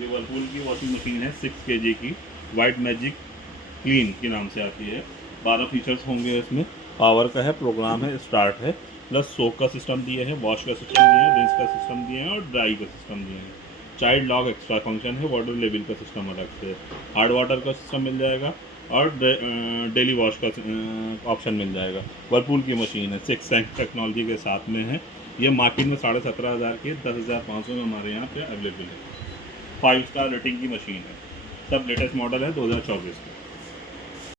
ये वर्लपूल की washing machine है 6 kg की, वाइट मैजिक क्लीन के नाम से आती है। 12 फीचर्स होंगे इसमें। पावर का है, प्रोग्राम है, स्टार्ट है, प्लस सोक का सिस्टम दिए है, वॉश का सिस्टम दिए हैं, रिंस का सिस्टम दिए हैं और ड्राई का सिस्टम दिए हैं। चाइल्ड लॉक एक्स्ट्रा फंक्शन है, वाटर लेवल का सिस्टम अलग से, हार्ड वाटर का सिस्टम मिल जाएगा और डेली वॉश का ऑप्शन मिल जाएगा। वर्लपूल की मशीन है, 6 सेंस टेक्नोलॉजी के साथ में है। ये मार्केट में 17,500 के 10,500 में हमारे यहाँ पे अवेलेबल है। 5 स्टार रेटिंग की मशीन है। सब लेटेस्ट मॉडल है 2024 का।